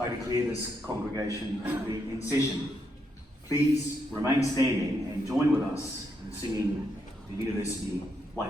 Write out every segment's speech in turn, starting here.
I declare this congregation to be in session. Please remain standing and join with us in singing the University Wait.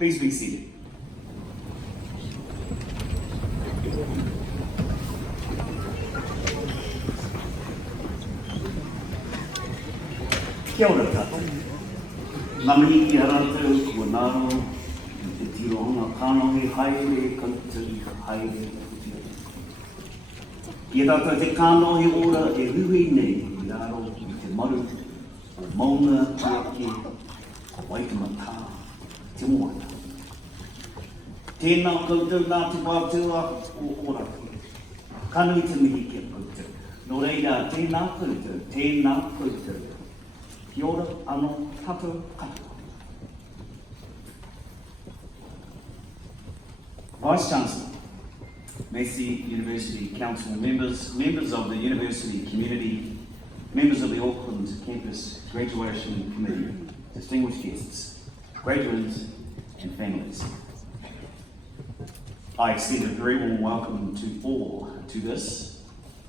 Please be seated. Kia ora tātou. Ngā mihi ki harata kua naro i te tirohanga kānohi haere kautari haere kutia. Ki tātou te kānohi ora e hui nei i raro i te maru o maunga tuake o waitamata te moana. Tēnā koutou nā te wātua o ora koe. Kanui te mihi kia koutou. Nō reira, tēnā koutou, tēnā koutou. Kia ora anō tātou katoa. Vice-Chancellor, Massey University Council members, members of the university community, members of the Auckland Campus Graduation Committee, distinguished guests, graduates and families. I extend a very warm welcome to all to this,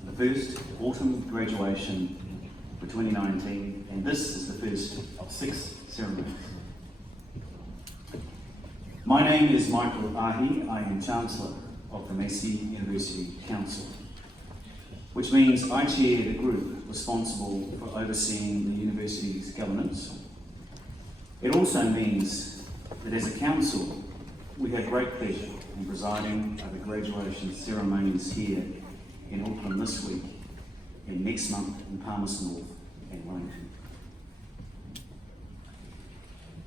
the first autumn graduation for 2019, and this is the first of 6 ceremonies. My name is Michael Ahi. I am Chancellor of the Massey University Council, which means I chair the group responsible for overseeing the university's governance. It also means that as a council, we have great pleasure in presiding over graduation ceremonies here in Auckland this week and next month in Palmerston North and Wellington.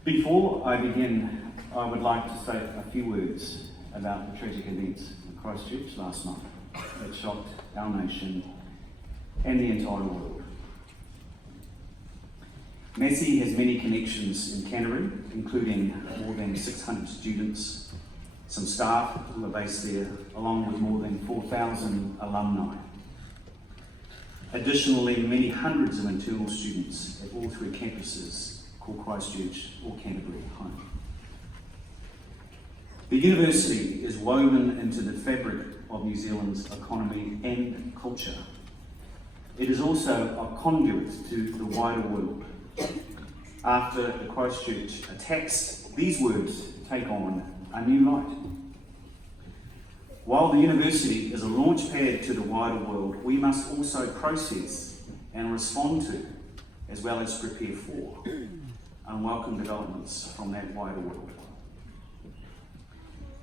Before I begin, I would like to say a few words about the tragic events in Christchurch last month that shocked our nation and the entire world. Massey has many connections in Canterbury, including more than 600 students, some staff who are based there, along with more than 4,000 alumni. Additionally, many hundreds of internal students at all 3 campuses call Christchurch or Canterbury home. The university is woven into the fabric of New Zealand's economy and culture. It is also a conduit to the wider world. After the Christchurch attacks, these words take on a new light. While the university is a launch pad to the wider world, we must also process and respond to, as well as prepare for, unwelcome developments from that wider world.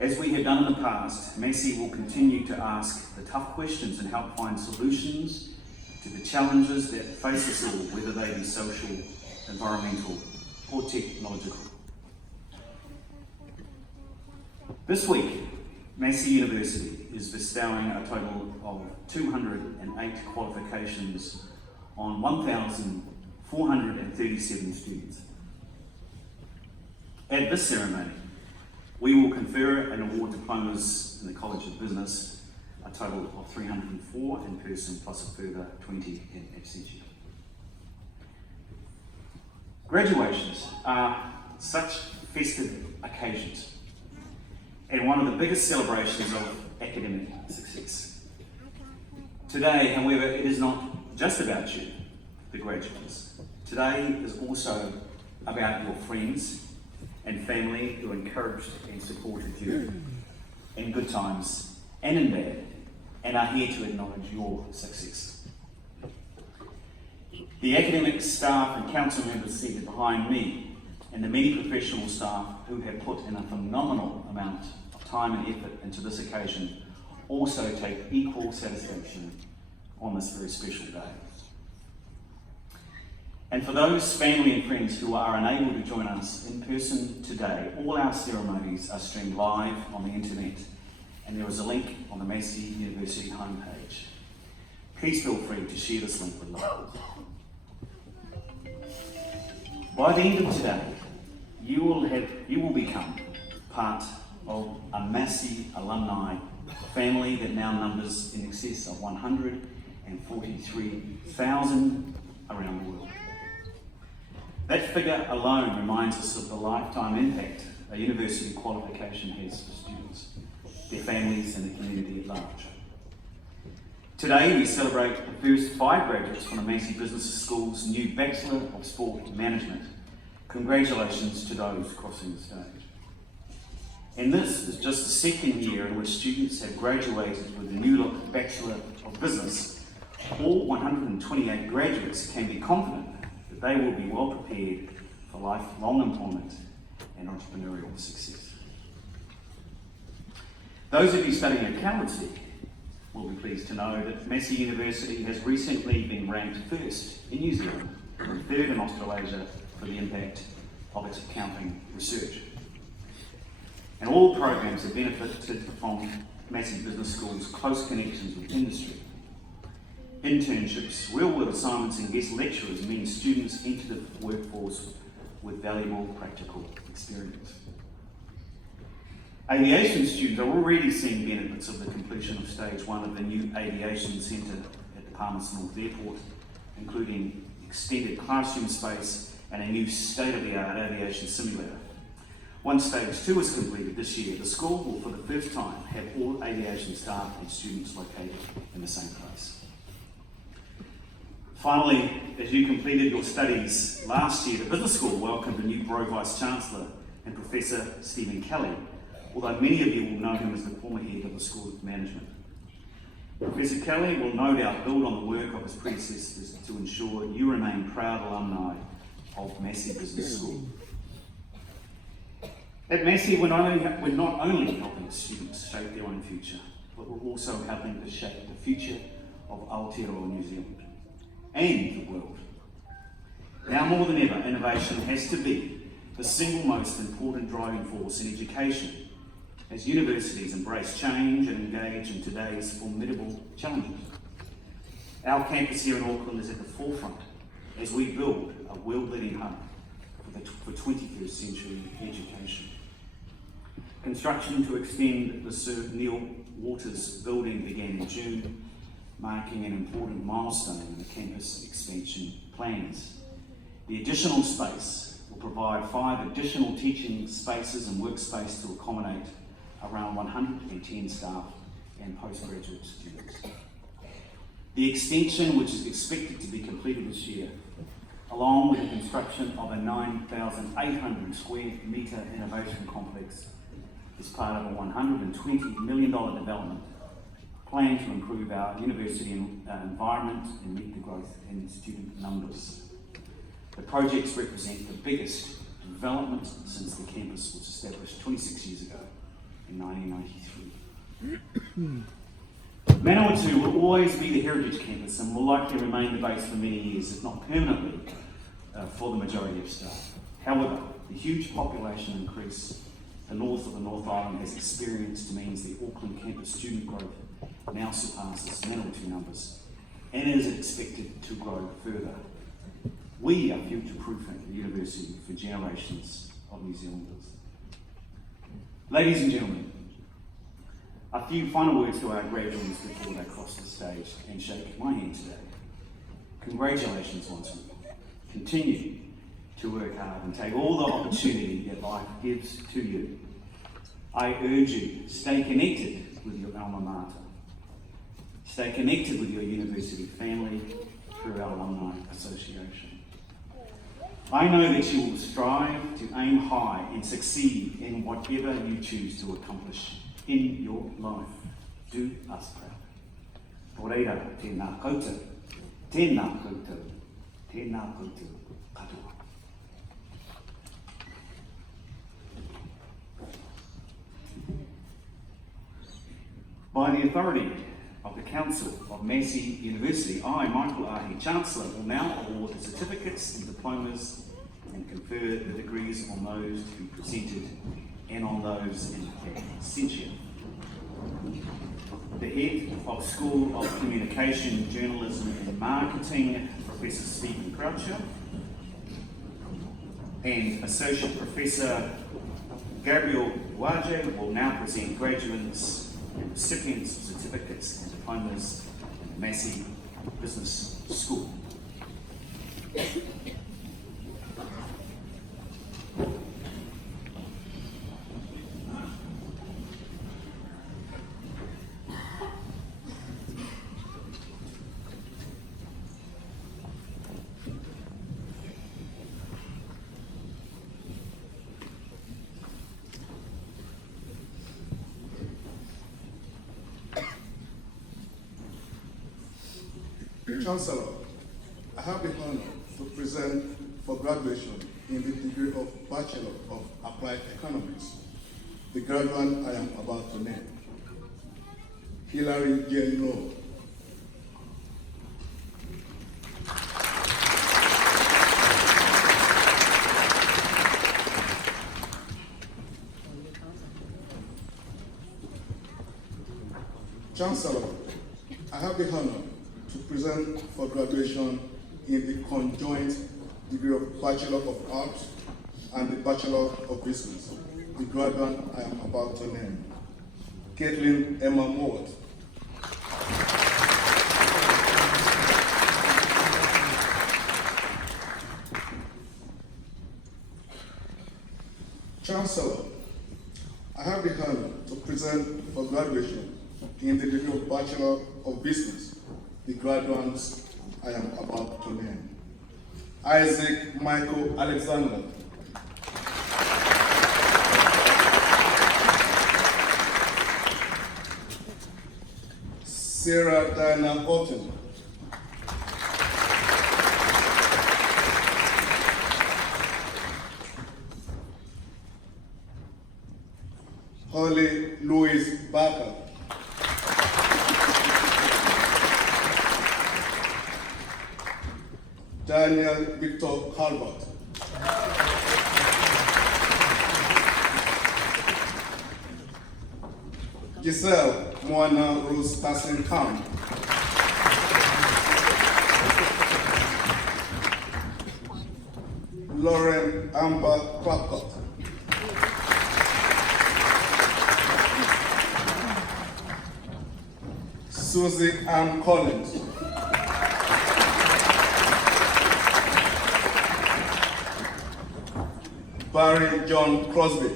As we have done in the past, Massey will continue to ask the tough questions and help find solutions to the challenges that face us all, whether they be social, environmental, or technological. This week, Massey University is bestowing a total of 208 qualifications on 1,437 students. At this ceremony, we will confer and award diplomas in the College of Business, a total of 304 in person plus a further 20 in absentia. Graduations are such festive occasions and one of the biggest celebrations of academic success. Today, however, it is not just about you, the graduates. Today is also about your friends and family who encouraged and supported you in good times and in bad, and are here to acknowledge your success. The academic staff and council members seated behind me, and the many professional staff who have put in a phenomenal amount of time and effort into this occasion, also take equal satisfaction on this very special day. And for those family and friends who are unable to join us in person today, all our ceremonies are streamed live on the internet, and there is a link on the Massey University homepage. Please feel free to share this link with others. By the end of today, you will become part of a Massey alumni family that now numbers in excess of 143,000 around the world. That figure alone reminds us of the lifetime impact a university qualification has for students, their families, and the community at large. Today we celebrate the first 5 graduates from the Massey Business School's new Bachelor of Sport Management. Congratulations to those crossing the stage. And this is just the second year in which students have graduated with the new look Bachelor of Business. All 128 graduates can be confident that they will be well prepared for lifelong employment and entrepreneurial success. Those of you studying accountancy will be pleased to know that Massey University has recently been ranked first in New Zealand and third in Australasia for the impact of its accounting research. And all programs have benefited from Massey Business School's close connections with industry. Internships, real-world assignments and guest lecturers mean students enter the workforce with valuable practical experience. Aviation students are already seeing benefits of the completion of Stage 1 of the new Aviation Centre at the Palmerston North Airport, including extended classroom space and a new state-of-the-art aviation simulator. Once Stage 2 is completed this year, the school will for the first time have all aviation staff and students located in the same place. Finally, as you completed your studies last year, the business school welcomed a new Bro Vice-Chancellor and Professor Stephen Kelly, although many of you will know him as the former head of the School of Management. Professor Kelly will no doubt build on the work of his predecessors to ensure you remain proud alumni of Massey Business School. At Massey, we're not only helping students shape their own future, but we're also helping to shape the future of Aotearoa New Zealand and the world. Now more than ever, innovation has to be the single most important driving force in education as universities embrace change and engage in today's formidable challenges. Our campus here in Auckland is at the forefront as we build a world-leading hub for 21st century education. Construction to extend the Sir Neil Waters building began in June, marking an important milestone in the campus expansion plans. The additional space will provide 5 additional teaching spaces and workspace to accommodate around 110 staff and postgraduate students. The extension, which is expected to be completed this year, along with the construction of a 9,800 square metre innovation complex, is part of a $120 million development plan to improve our university environment and meet the growth in student numbers. The projects represent the biggest development since the campus was established 26 years ago in 1993. Manawatu will always be the heritage campus and will likely remain the base for many years, if not permanently, for the majority of staff. However, the huge population increase the north of the North Island has experienced means the Auckland campus student growth now surpasses Manawatu numbers and is expected to grow further. We are future-proofing the university for generations of New Zealanders. Ladies and gentlemen, a few final words to our graduates before they cross the stage and shake my hand today. Congratulations once more. Continue to work hard and take all the opportunity that life gives to you. I urge you, stay connected with your alma mater. Stay connected with your university family through our alumni association. I know that you will strive to aim high and succeed in whatever you choose to accomplish in your life. Do us proud. Tō reira, tēnā koutou, tēnā koutou, tēnā koutou katoa. By the authority of the Council of Massey University, I, Michael Ahi, Chancellor, will now award the certificates and diplomas and confer the degrees on those to be presented and on those in absentia. The Head of School of Communication, Journalism and Marketing, Professor Stephen Croucher, and Associate Professor Gabriel Waje will now present graduates and recipients of certificates and diplomas in the Massey Business School. Chancellor, I have the honor to present for graduation in the degree of Bachelor of Applied Economics the graduate I am about to name, Hilary Jane Lowe. Chancellor, I have the honor to present for graduation in the conjoint degree of Bachelor of Arts and the Bachelor of Business, the graduate I am about to name, Caitlin Emma Mowat. Chancellor, I have the honor to present for graduation in the degree of Bachelor of Business, the graduates I am about to name, Isaac Michael Alexander, Sarah Diana Orton, Holly Louise Barker, Daniel Victor Calvert, Giselle Moana Rose Tassin Khan, Lauren Amber Crocott, Susie Ann Collins, Barry John Crosby.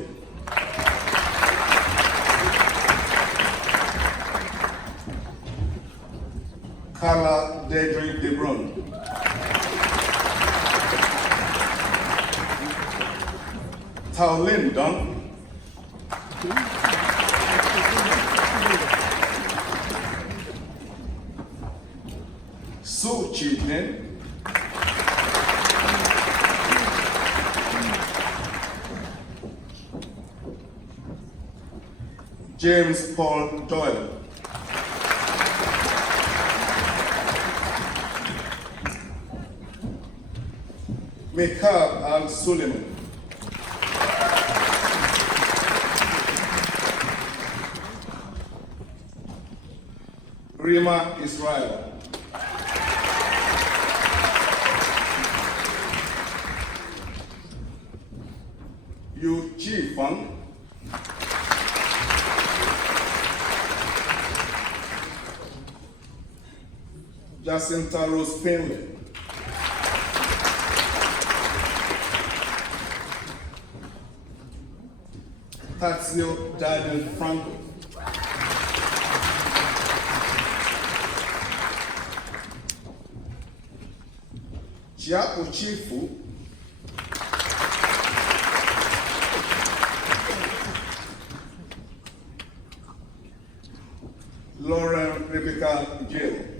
Carla Dedrick DeBron. Taolin Dunn. Sue Chieftain. James Paul Doyle. Michael Al Suleiman. Rima Israel. Yu Chi Fang. Jacinta Rose Finley. Tazio Daniel Franco. Chiapo Chifu. Lauren Rebecca Gill.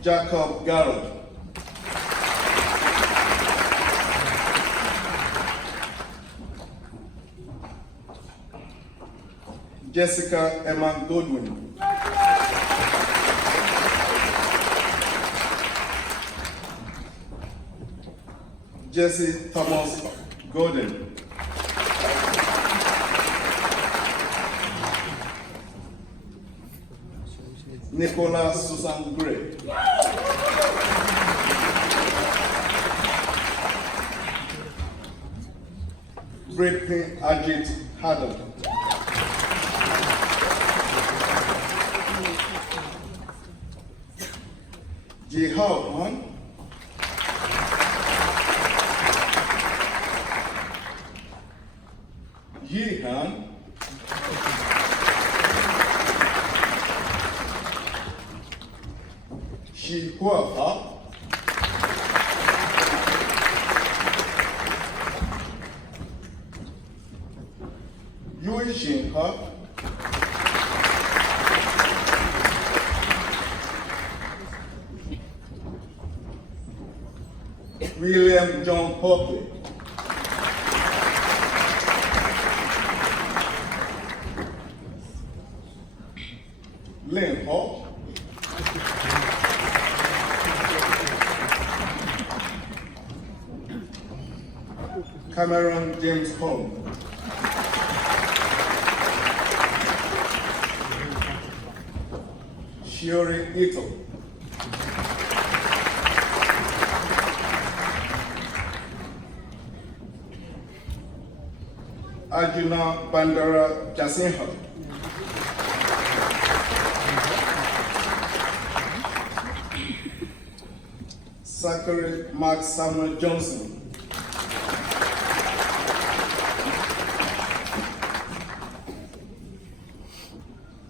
Jacob Garrett. Jessica Emma Godwin. Jesse Thomas Gordon. Nicola Susan Gray. Brittany Ajit Haddon. Jihao Han. Yi Han. Shi Hua Ha. Yui Xin Ha. William John Hopley. Lin Ho. Cameron James Holmes. Shiori Ito. Arjuna Bandara Jasinha. Zachary Mark Samuel Johnson.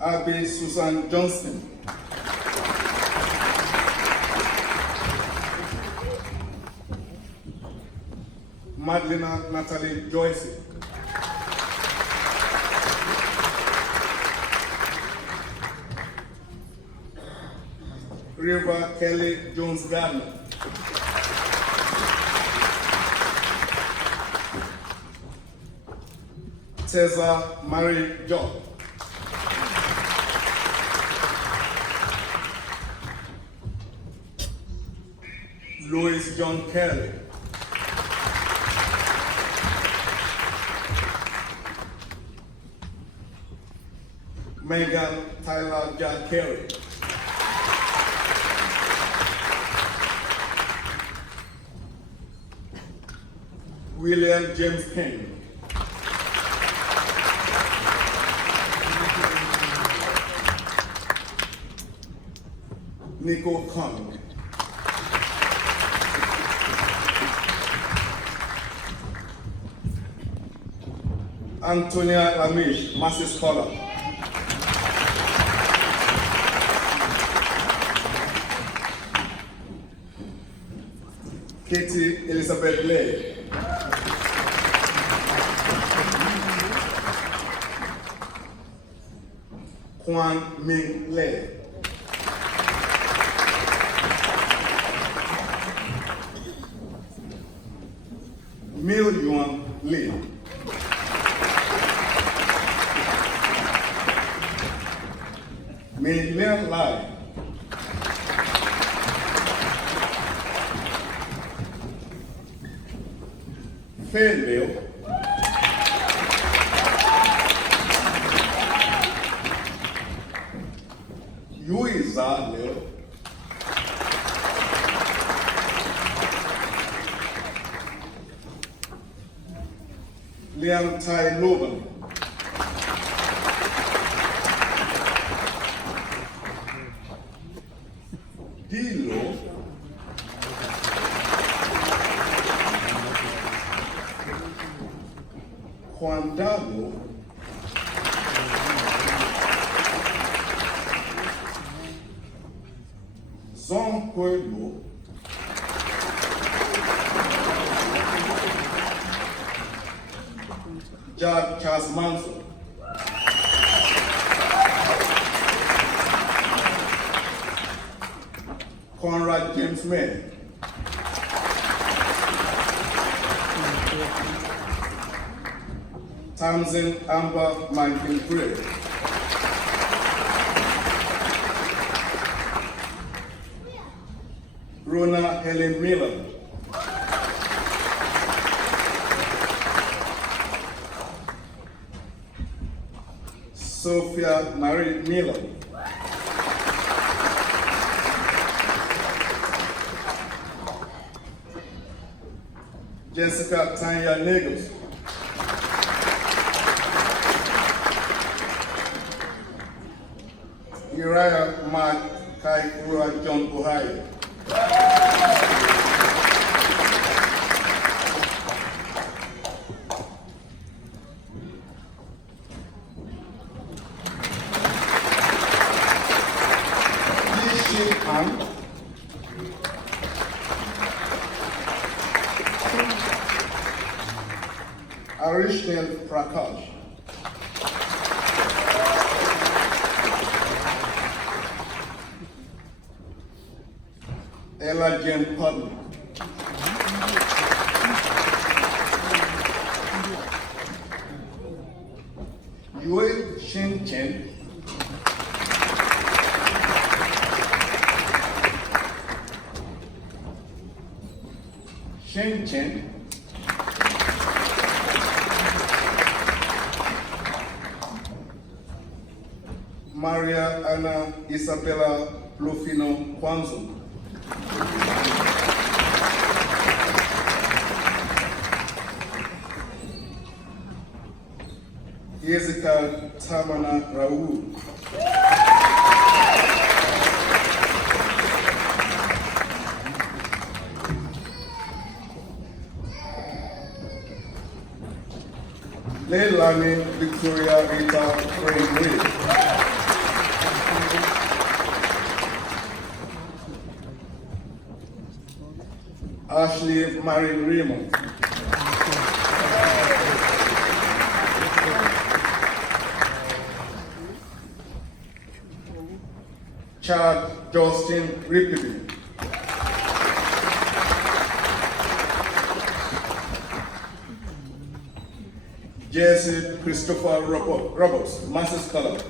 Abby Susan Johnston. Madlena Natalie Joyce. River Kelly Jones Gardner. Tessa Marie Job. Louis John Kelly. Megan Tyler Jack Carey. William James King. Nico Kong. Antonia Lamish, Massey Scholar. Katie Elizabeth Lay. Kwan Ming Lay. Mil Yuan Lee. Min Lian Lai. Fei Liu. Yui Za Liu. Liang Tai Loban. Dilo. Juan Dabo. Zong Pueblo. Judge Charles Manson. Conrad James May. Tamsin Amber Michael Gray. Rona Helen Miller. Sophia Marie Miller. Jessica Tanya Negos. Uriah Mark Kai Ura John Ohio. Arishnel Prakash. Ella Jane Putnam. Yue Shen Chen. Shen Chen. Maria Ana Isabella Lufino Kwanzo. Jessica Tamana Raoul. Leilani Victoria Rita Frank. Ashley Marie Raymond. Chad Justin Rippedy. Jesse Christopher Roberts, Massey Scholar.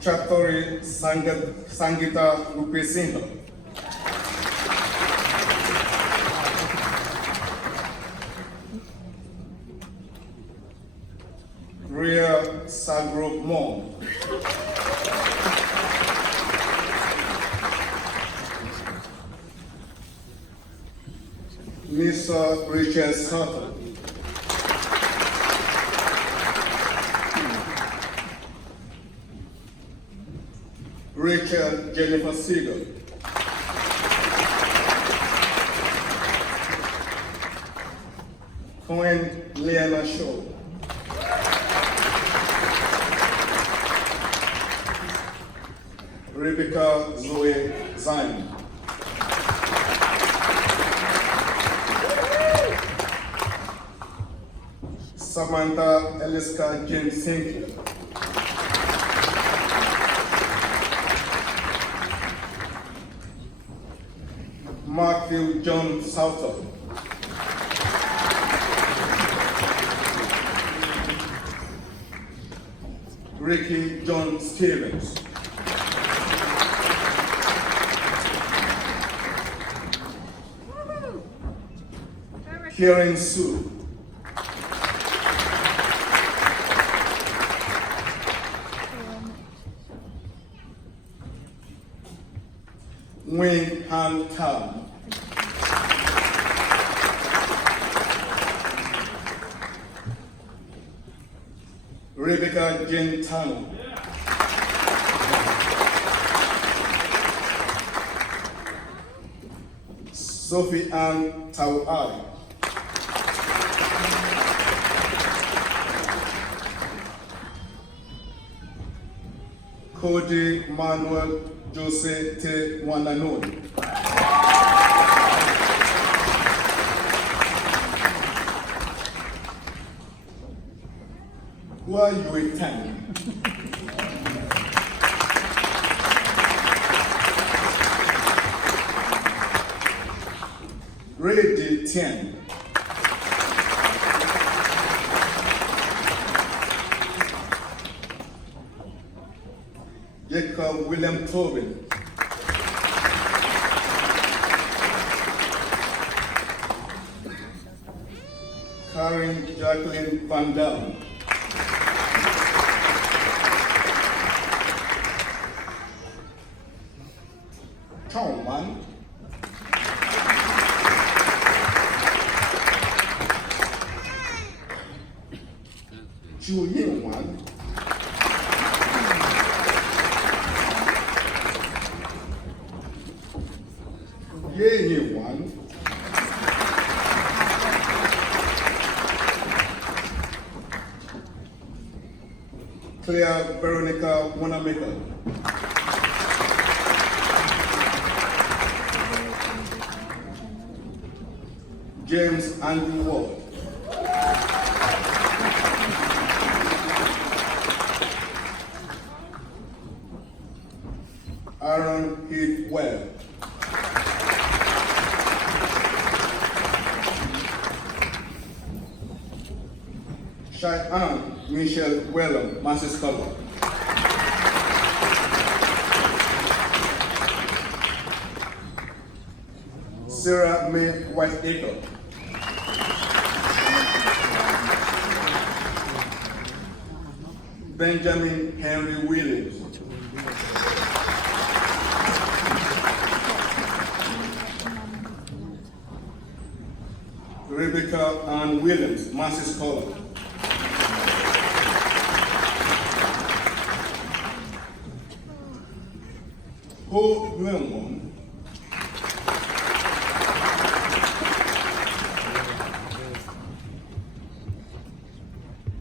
Chatori Sangita Rupesinha. Ria Sagro Mon. Lisa Rachel Sutter. Rachel Jennifer Siegel. Cohen Leanna Shaw. Rebecca Zoe Zion. Samantha Eliska James Sinclair. Matthew John Southall. Ricky John Stevens. Karen Sue. Wayne Han Tam. Rebecca Jane Tano. Sophie Ann Tawai. Cody Manuel Jose Te Wananoni. Who are you with 10? Ready 10. Jacob William Tobin. Karen Jacqueline Van Dam. Chongman. Chu Yingwan. Ye Yingwan. Claire Veronica Wanamaker. James Andrew Ward. Aaron Heath Webb. Cheyenne Michelle Wellham, Massey Scholar. Sarah May Whiteacre. Benjamin Henry Williams. Rebecca Ann Williams, Massey Scholar. Ho Nguyen.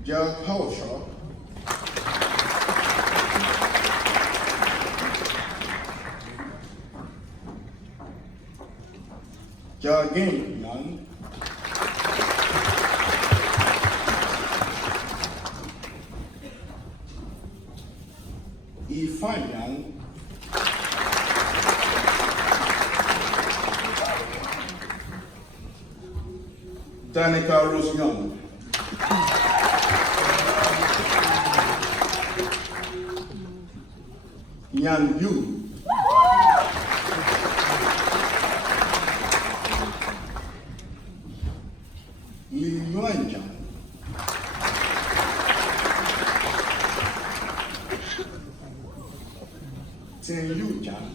Ja Haushaw. Ja Ging Yan. Ifanyan. Danica Rose Young. Yan Yu. Li Yuanjiang. Chen Yujiang.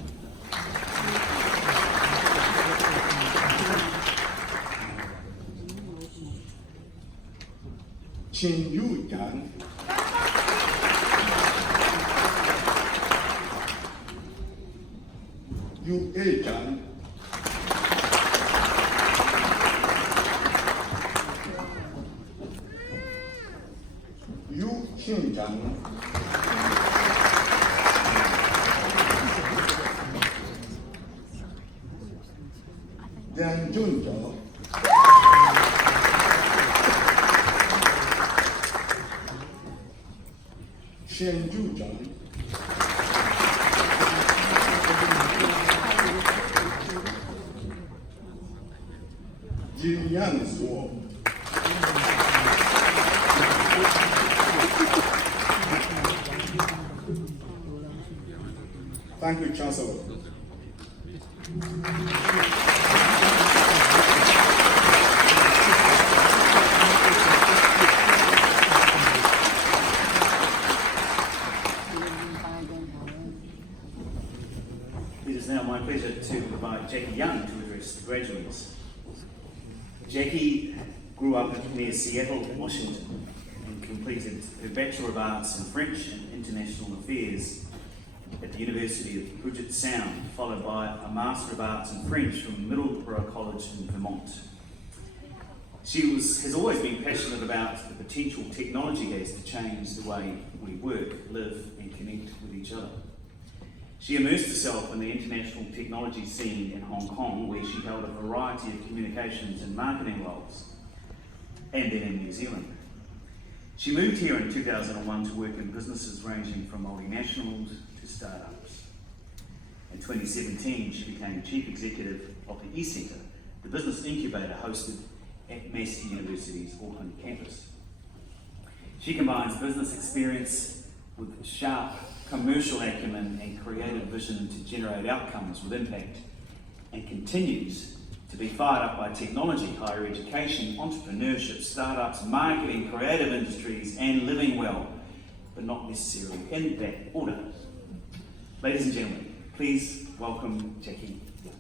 Chin Yu Jan, Yu A Jan, Yu Chin Jan, Dan Jun Jo, Shen Ju Jan, Jin Yang Zuo, thank you, Chancellor. It is now my pleasure to invite Jackie Young to address the graduates. Jackie grew up near Seattle, Washington, and completed her Bachelor of Arts in French and International Affairs at the University of Puget Sound, followed by a Master of Arts in French from Middleborough College in Vermont. She has always been passionate about the potential technology has to change the way we work, live, and connect with each other. She immersed herself in the international technology scene in Hong Kong, where she held a variety of communications and marketing roles, and then in New Zealand. She moved here in 2001 to work in businesses ranging from multinationals to startups. In 2017, she became Chief Executive of the eCentre, the business incubator hosted at Massey University's Auckland campus. She combines business experience with sharp commercial acumen and creative vision to generate outcomes with impact, and continues to be fired up by technology, higher education, entrepreneurship, startups, marketing, creative industries, and living well, but not necessarily in that order. Ladies and gentlemen, please welcome Jackie Young.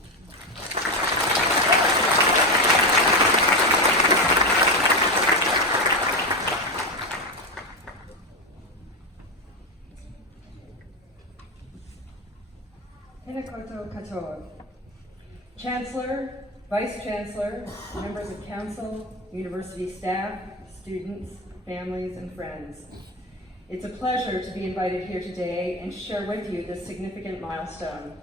Koto katoa. Chancellor, Vice Chancellor, members of council, university staff, students, families, and friends. It's a pleasure to be invited here today and to share with you this significant milestone.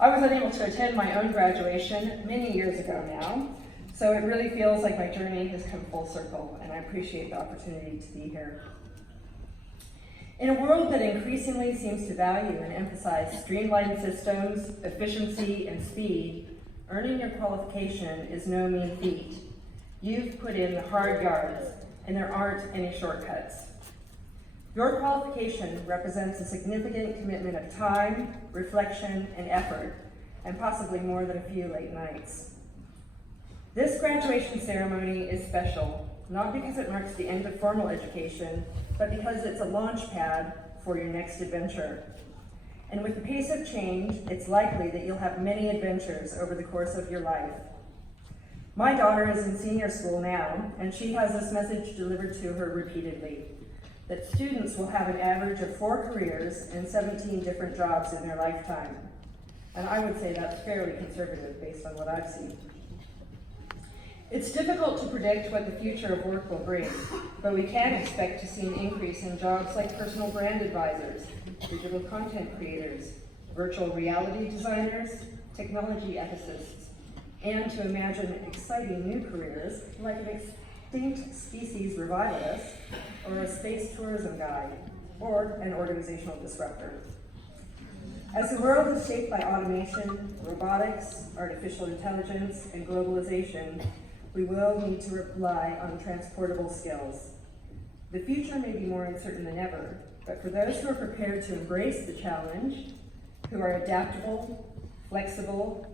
I was unable to attend my own graduation many years ago now, so it really feels like my journey has come full circle, and I appreciate the opportunity to be here. In a world that increasingly seems to value and emphasize streamlined systems, efficiency, and speed, earning your qualification is no mean feat. You've put in the hard yards, and there aren't any shortcuts. Your qualification represents a significant commitment of time, reflection, and effort, and possibly more than a few late nights. This graduation ceremony is special, not because it marks the end of formal education, but because it's a launch pad for your next adventure. And with the pace of change, it's likely that you'll have many adventures over the course of your life. My daughter is in senior school now, and she has this message delivered to her repeatedly, that students will have an average of 4 careers and 17 different jobs in their lifetime. And I would say that's fairly conservative based on what I've seen. It's difficult to predict what the future of work will bring, but we can expect to see an increase in jobs like personal brand advisors, digital content creators, virtual reality designers, technology ethicists, and to imagine exciting new careers like an extinct species revivalist, or a space tourism guide, or an organizational disruptor. As the world is shaped by automation, robotics, artificial intelligence, and globalization, we will need to rely on transportable skills. The future may be more uncertain than ever, but for those who are prepared to embrace the challenge, who are adaptable, flexible,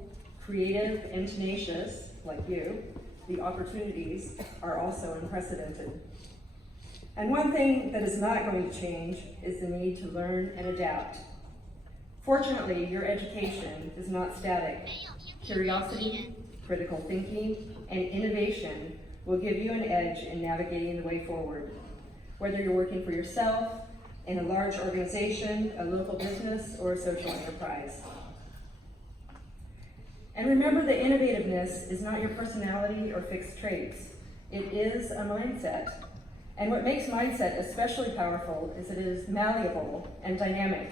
creative, and tenacious, like you, the opportunities are also unprecedented. And one thing that is not going to change is the need to learn and adapt. Fortunately, your education is not static. Curiosity, critical thinking, and innovation will give you an edge in navigating the way forward, whether you're working for yourself, in a large organization, a local business, or a social enterprise. And remember that innovativeness is not your personality or fixed traits. It is a mindset. And what makes mindset especially powerful is that it is malleable and dynamic.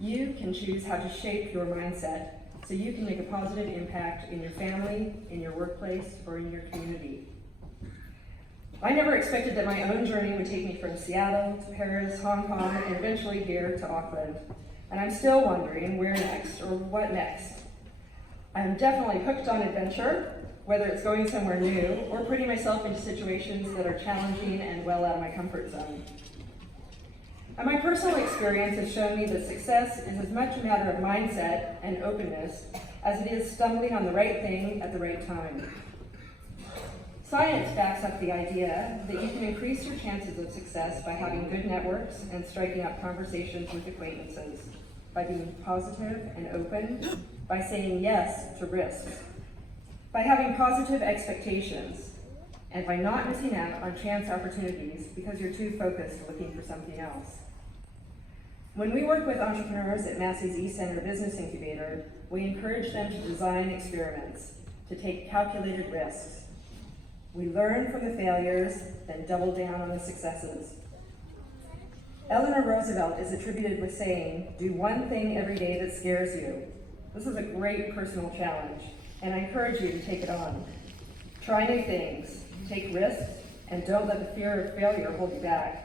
You can choose how to shape your mindset so you can make a positive impact in your family, in your workplace, or in your community. I never expected that my own journey would take me from Seattle to Paris, Hong Kong, and eventually here to Auckland. And I'm still wondering where next, or what next. I'm definitely hooked on adventure, whether it's going somewhere new or putting myself into situations that are challenging and well out of my comfort zone. And my personal experience has shown me that success is as much a matter of mindset and openness as it is stumbling on the right thing at the right time. Science backs up the idea that you can increase your chances of success by having good networks and striking up conversations with acquaintances, by being positive and open, by saying yes to risks, by having positive expectations, and by not missing out on chance opportunities because you're too focused looking for something else. When we work with entrepreneurs at Massey's eCenter Business Incubator, we encourage them to design experiments, to take calculated risks. We learn from the failures, then double down on the successes. Eleanor Roosevelt is attributed with saying, "Do one thing every day that scares you." This is a great personal challenge, and I encourage you to take it on. Try new things, take risks, and don't let the fear of failure hold you back.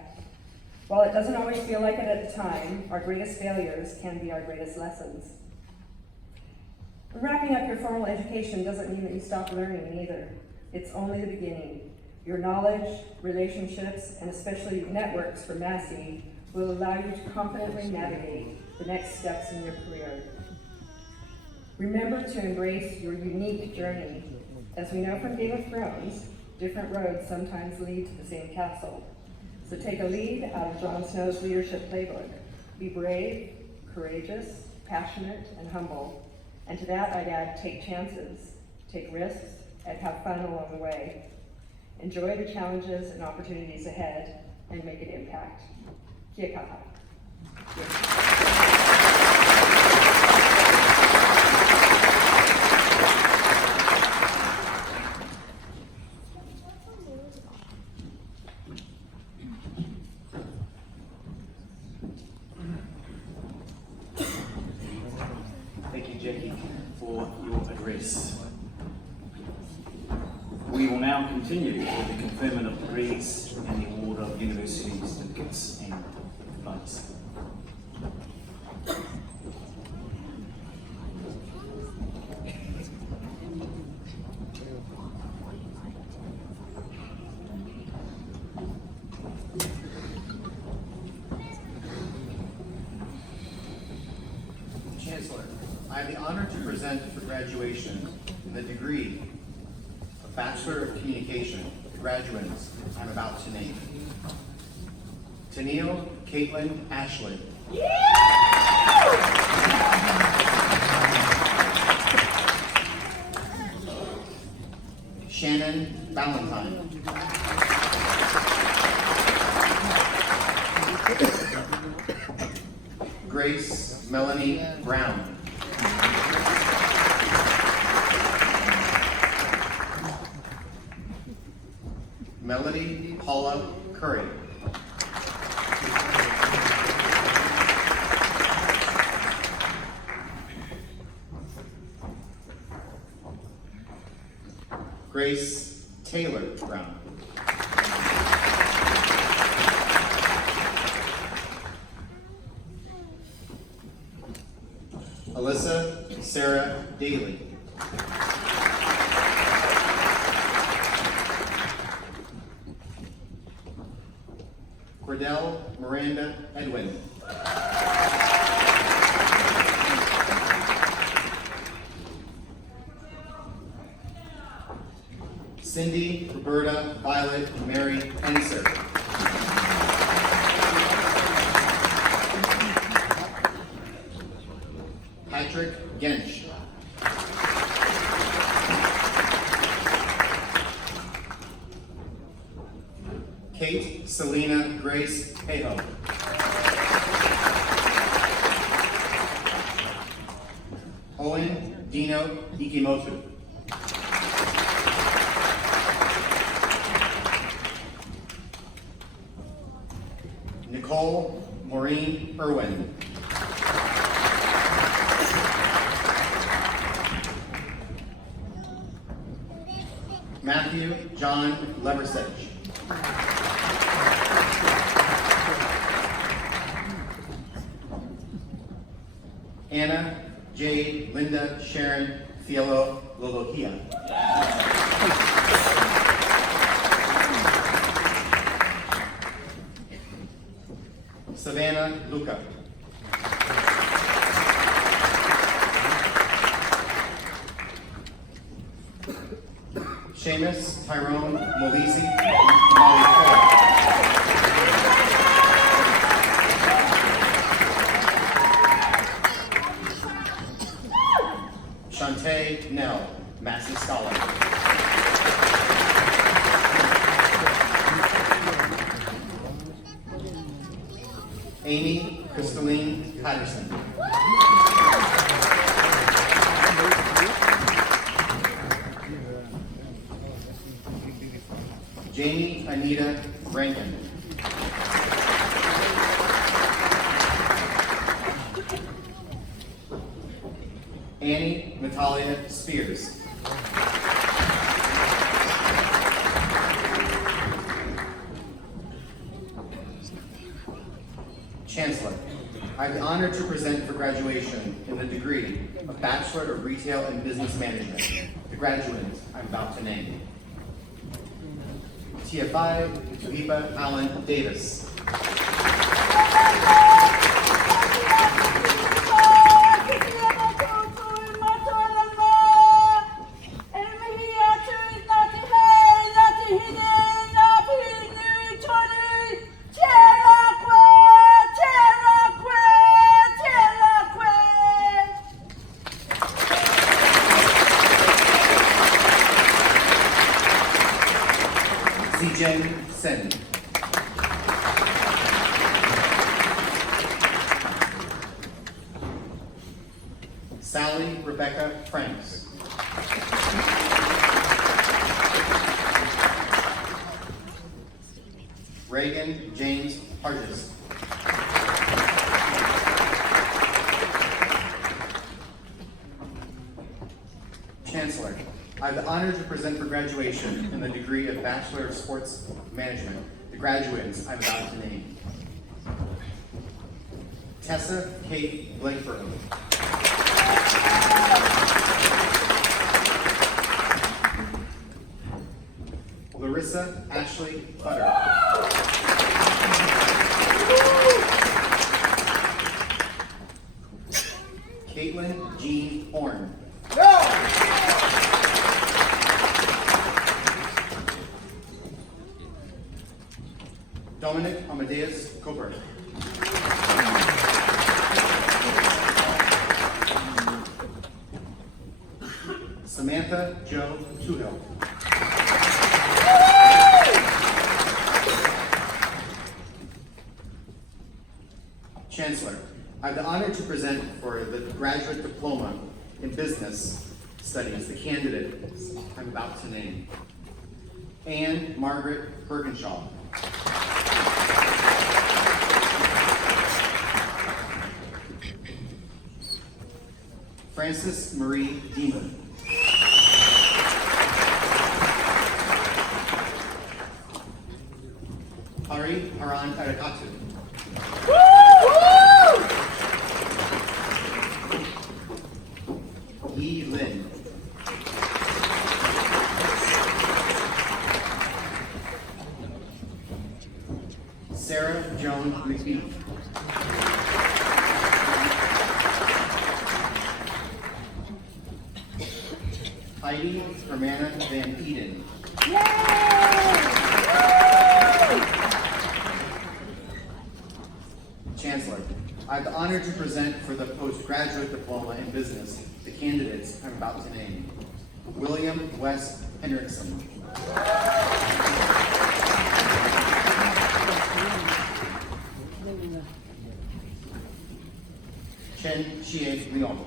While it doesn't always feel like it at the time, our greatest failures can be our greatest lessons. Wrapping up your formal education doesn't mean that you stop learning either. It's only the beginning. Your knowledge, relationships, and especially networks from Massey will allow you to confidently navigate the next steps in your career. Remember to embrace your unique journey. As we know from Game of Thrones, different roads sometimes lead to the same castle. So take a lead out of Jon Snow's leadership playbook. Be brave, courageous, passionate, and humble. And to that I'd add, take chances, take risks, and have fun along the way. Enjoy the challenges and opportunities ahead and make an impact. Kia kaha. Thank you, Jackie, for your address. We will now continue with the conferment of degrees and the award of university certificates and diplomas. Chancellor, I have the honor to present for graduation the degree of Bachelor of Communication to graduates I'm about to name. Tennille Caitlin Ashley. Shannon Valentine. Grace Melanie Brown. Melody Paula Curry. Grace Taylor Brown. Alyssa Sarah Daly. Cordell Miranda Edwin. Cindy Roberta Violet Mary Enser. Patrick Gensch. Kate Selena Grace Pejo. Owen Dino Ikimotu. Nicole Maureen Irwin. Matthew John Leversage. Anna Jade Linda Sharon Fielo Lolohia. Savannah Luca. Seamus Tyrone Molisi Molly Ford. Shantae Nell, Massey Scholar. Amy Crystalline Patterson. Jamie Anita Rankin. Annie Natalia Spears. Chancellor, I have the honor to present for graduation in the degree of Bachelor of Retail and Business Management, the graduates I'm about to name. TFI Tuhipa Allen Davis. CJ Sen. Sally Rebecca Franks. Reagan James Hargis. Chancellor, I have the honor to present for graduation in the degree of Bachelor of Sports Management, the graduates I'm about to name. Tessa Kate Blankford. Larissa Ashley Butter. Caitlin Jean Horn. Dominic Amadeus Cooper. Samantha Jo Tuhill. Chancellor, I have the honor to present for the graduate diploma in business studies the candidates I'm about to name. Anne Margaret Bergenshaw. Frances Marie Demon. Hari Haran Arakatu. Yi Lin. Sarah Joan McBee. Heidi Hermana Van Eden. Chancellor, I have the honor to present for the postgraduate diploma in business the candidates I'm about to name. William West Hendrickson. Leon.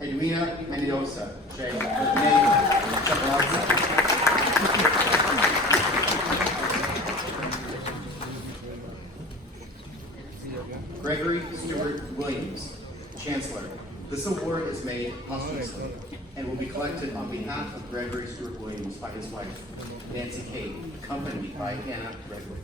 Edwina Mendoza, J. Gregory Stewart Williams, Chancellor. This award is made posthumously and will be collected on behalf of Gregory Stewart Williams by his wife, Nancy Kate, accompanied by Anna Gregory.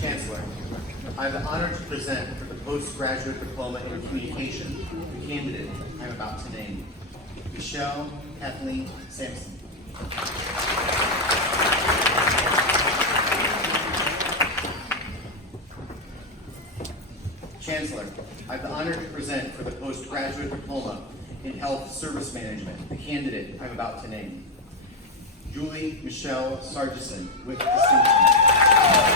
Chancellor, I have the honor to present for the postgraduate diploma in communication the candidate I'm about to name, Michelle Kathleen Sampson. Chancellor, I have the honor to present for the postgraduate diploma in health service management the candidate I'm about to name, Julie Michelle Sargison with distinction.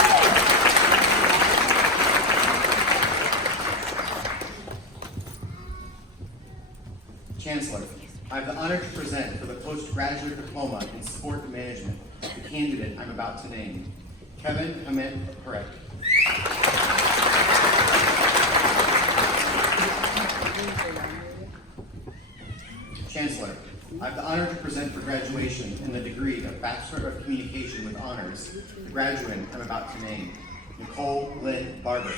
Chancellor, I have the honor to present for the postgraduate diploma in sport management the candidate I'm about to name, Kevin Hamet Perret. Chancellor, I have the honor to present for graduation in the degree of Bachelor of Communication with Honors the graduate I'm about to name, Nicole Lynn Barber.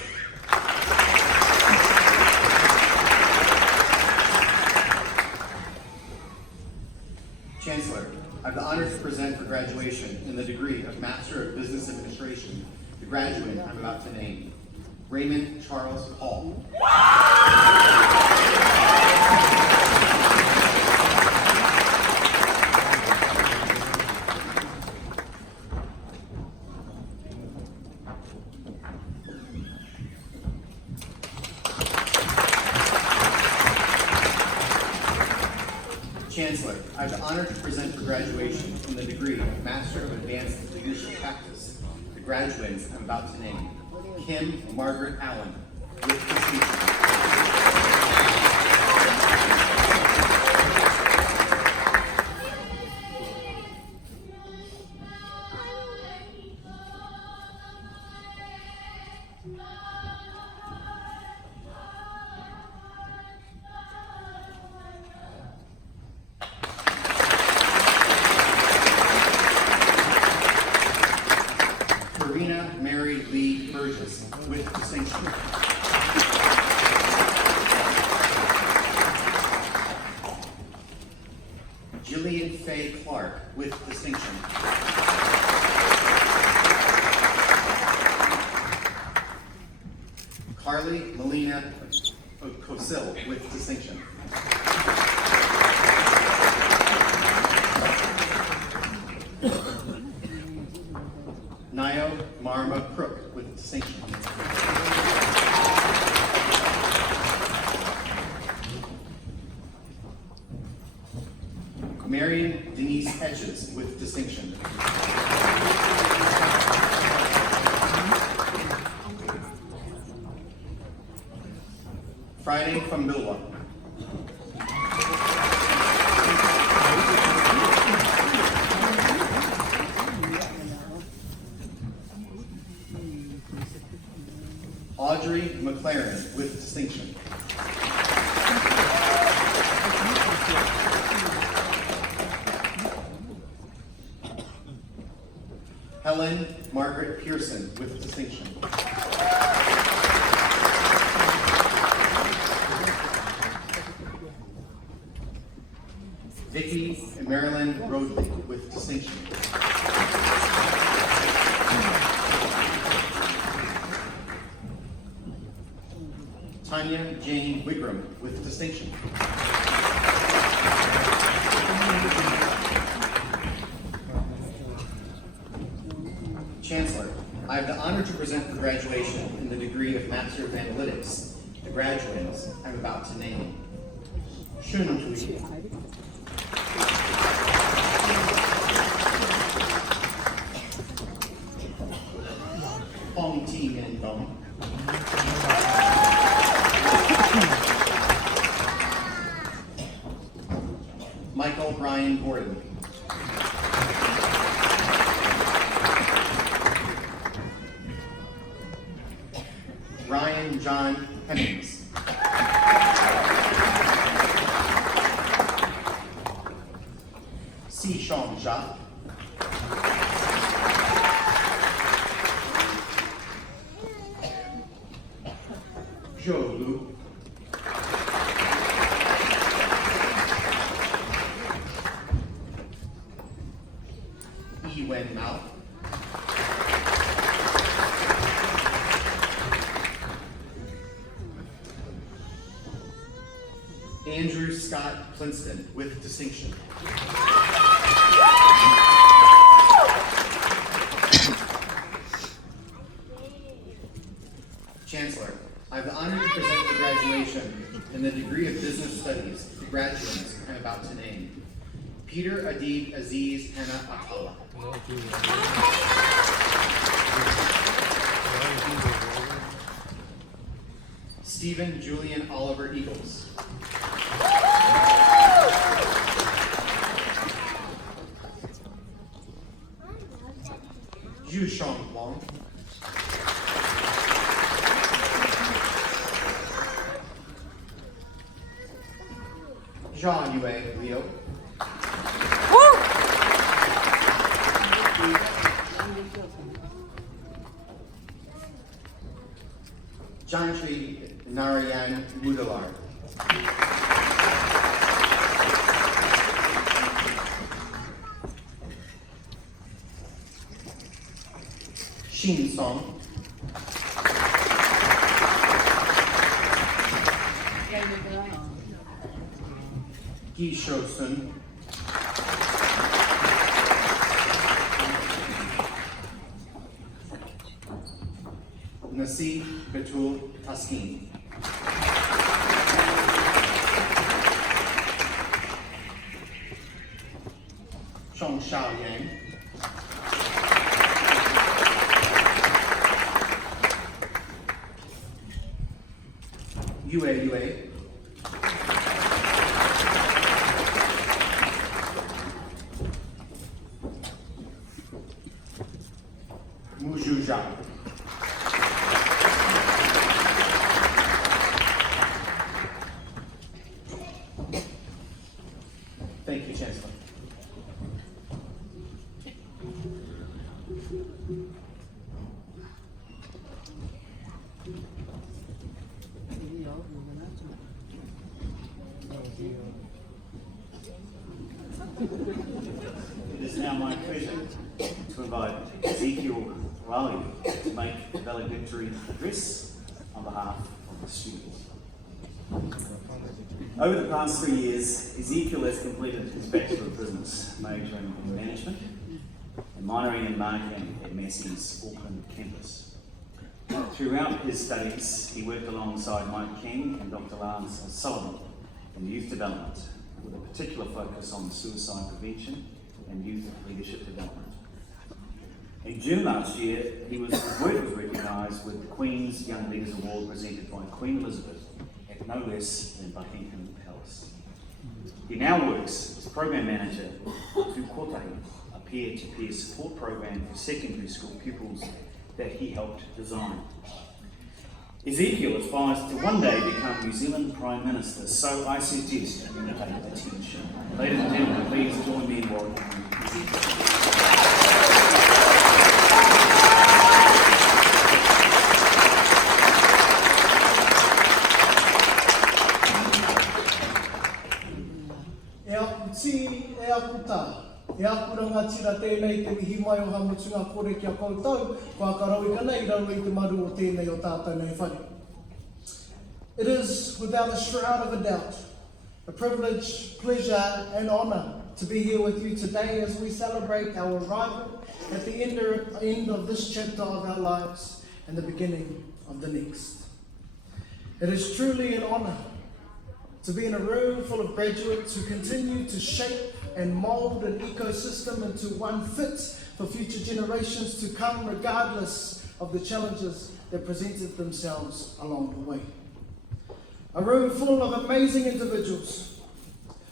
Chancellor, I have the honor to present for graduation in the degree of Master of Business Administration the graduate I'm about to name, Raymond Charles Hall. Chancellor, I have the honor to present for graduation in the degree of Master of Advanced Leadership Practice the graduates I'm about to name, Kim Margaret Allen, with distinction. Karina Mary Lee Burgess, with distinction. Jillian Faye Clark, with distinction. Carly Melina Cosil, with distinction. Nayo Marma Crook, with distinction. Marion Denise Hedges, with distinction. Friday Fambilwa. Audrey McLaren, with distinction. Helen Margaret Pearson, with distinction. Tanya Jane Wigram with distinction. Chancellor, I have the honor to present for graduation in the degree of Master of Analytics, the graduates I'm about to name. Shunutui. Hong Ti Min Dong. Michael Brian Gordon. Ryan John Hemmings. Si Shong Jia. Zhou Lu. Yi Wen Mao. Andrew Scott Plinston with distinction. Chancellor, I have the honor to present for graduation in the degree of Business Studies the graduates I'm about to name. Peter Adib Aziz Hannah Atala. Stephen Julian Oliver Eagles. Yu Shong Wang. Zhang Yue Liu. Jantri Narayan Mudalar. Xin Song. Gi Shou Sun. Massey Betul Taskin. Chong Shao Yang. Yue. Mu Zhu Zhang. Thank you, Chancellor. It is now my pleasure to invite Ezekiel Raleigh to make the valedictory address on behalf of the students. Over the past 3 years, Ezekiel has completed his Bachelor of Business, majoring in Management and minoring in Marketing at Massey's Auckland campus. Throughout his studies, he worked alongside Mike King and Dr. Lance Sullivan in youth development, with a particular focus on suicide prevention and youth leadership development. In June last year, his work was recognised with the Queen's Young Leaders Award presented by Queen Elizabeth at no less than Buckingham Palace. He now works as Program Manager for Kotahi, a peer-to-peer support program for secondary school pupils that he helped design. Ezekiel aspires to one day become New Zealand Prime Minister, so I suggest you pay attention. Ladies and gentlemen, please join me in welcoming Ezekiel. E akuta, e akuranga tira tēnei te mihi mai o hamutunga kore kia koutou, ko akarau I kana I raru I te maru o tēnei o tātou nei whare. It is, without a shroud of a doubt, a privilege, pleasure, and honor to be here with you today as we celebrate our arrival at the end of this chapter of our lives and the beginning of the next. It is truly an honor to be in a room full of graduates who continue to shape and mold an ecosystem into one fit for future generations to come, regardless of the challenges that presented themselves along the way. A room full of amazing individuals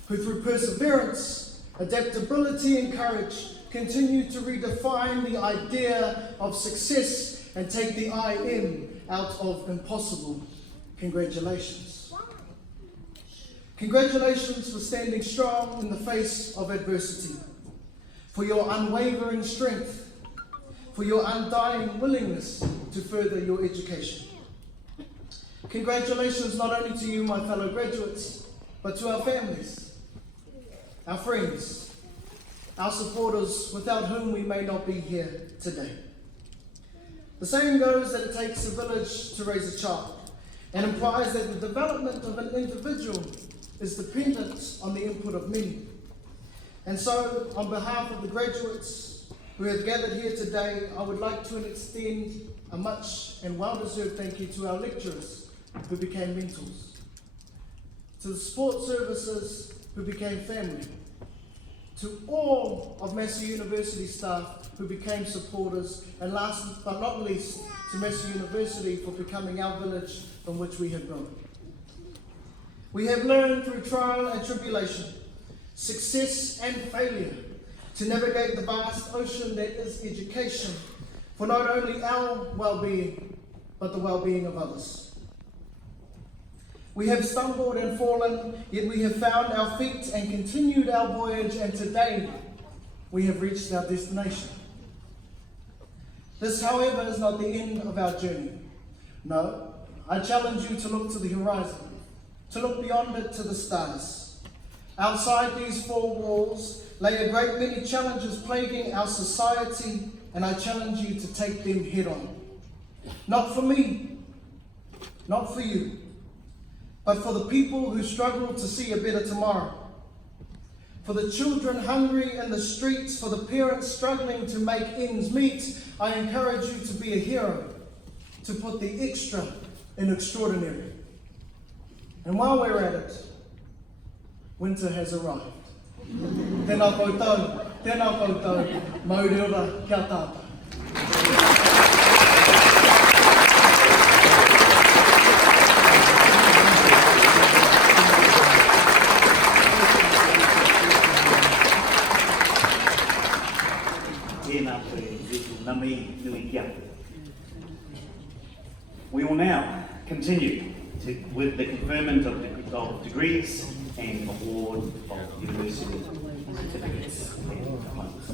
who, through perseverance, adaptability, and courage, continue to redefine the idea of success and take the IM out of impossible. Congratulations. Congratulations for standing strong in the face of adversity, for your unwavering strength, for your undying willingness to further your education. Congratulations not only to you, my fellow graduates, but to our families, our friends, our supporters, without whom we may not be here today. The saying goes that it takes a village to raise a child, and implies that the development of an individual is dependent on the input of many. And so, on behalf of the graduates who have gathered here today, I would like to extend a much and well-deserved thank you to our lecturers who became mentors, to the support services who became family, to all of Massey University staff who became supporters, and last but not least, to Massey University for becoming our village from which we have grown. We have learned through trial and tribulation, success and failure, to navigate the vast ocean that is education, for not only our well-being, but the well-being of others. We have stumbled and fallen, yet we have found our feet and continued our voyage, and today we have reached our destination. This, however, is not the end of our journey. No, I challenge you to look to the horizon, to look beyond it to the stars. Outside these four walls lay a great many challenges plaguing our society, and I challenge you to take them head on. Not for me, not for you, but for the people who struggle to see a better tomorrow. For the children hungry in the streets, for the parents struggling to make ends meet, I encourage you to be a hero, to put the extra in extraordinary. And while we're at it, winter has arrived. Tēnā koutou, mauri ora, kia tātou. We will now continue with the conferment of degrees and award of university certificates and diplomas.